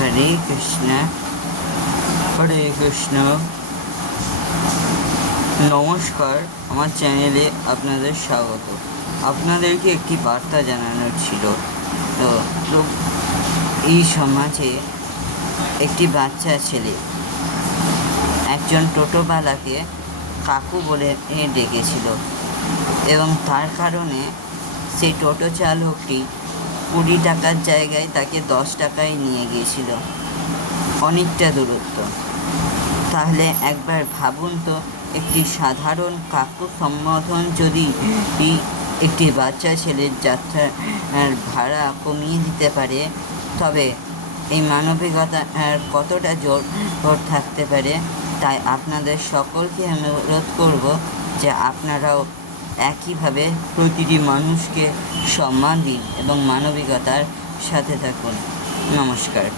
হরে কৃষ্ণ হরে কৃষ্ণ। নমস্কার, আমার চ্যানেলে আপনাদের স্বাগত। আপনাদেরকে একটি বার্তা জানানোর ছিল। তো এই সমাজে একটি বাচ্চা ছেলে একজন টোটোওয়ালাকে কাকু বলে ডেকেছিল, এবং তার কারণে সেই টোটো চালকটি 20 টাকার জায়গায় তাকে 10 টাকায় নিয়ে গিয়েছিল, অনেকটা দূরত্ব। তাহলে একবার ভাবুন তো, একটি সাধারণ কাকু সম্বোধন যদি একটি বাচ্চা ছেলের যাত্রার ভাড়া কমিয়ে দিতে পারে, তবে এই মানবিকতা কতটা জোর থাকতে পারে। তাই আপনাদের সকলকে আমি অনুরোধ করব যে আপনারাও একইভাবে প্রতিটি মানুষকে সম্মান দিন এবং মানবিকতার সাথে থাকুন। নমস্কার।